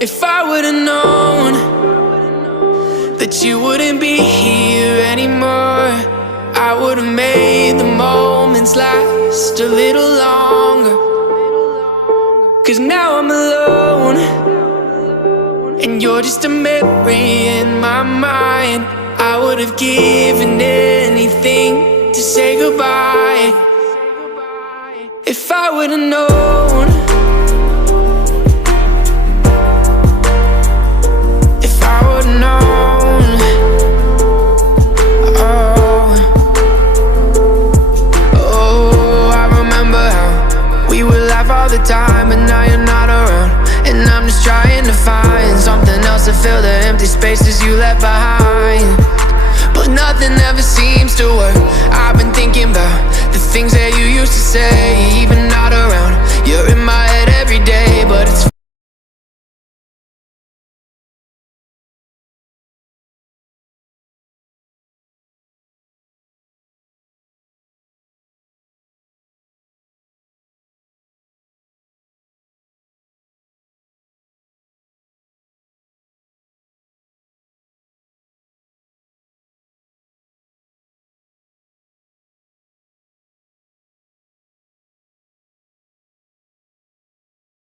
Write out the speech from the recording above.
If I would've known that you wouldn't be here anymore, I would've made the moments last a little longer. 'Cause now I'm alone, and you're just a memory in my mind. I would've given anything to say goodbye. If I would've known, if I would've known, oh, I remember how we would laugh all the time, but now you're not around. And I'm just trying to find something else to fill the empty spaces you left behind. But nothing ever seems to work. I've been thinking about the things that you used to say, even not around. You're in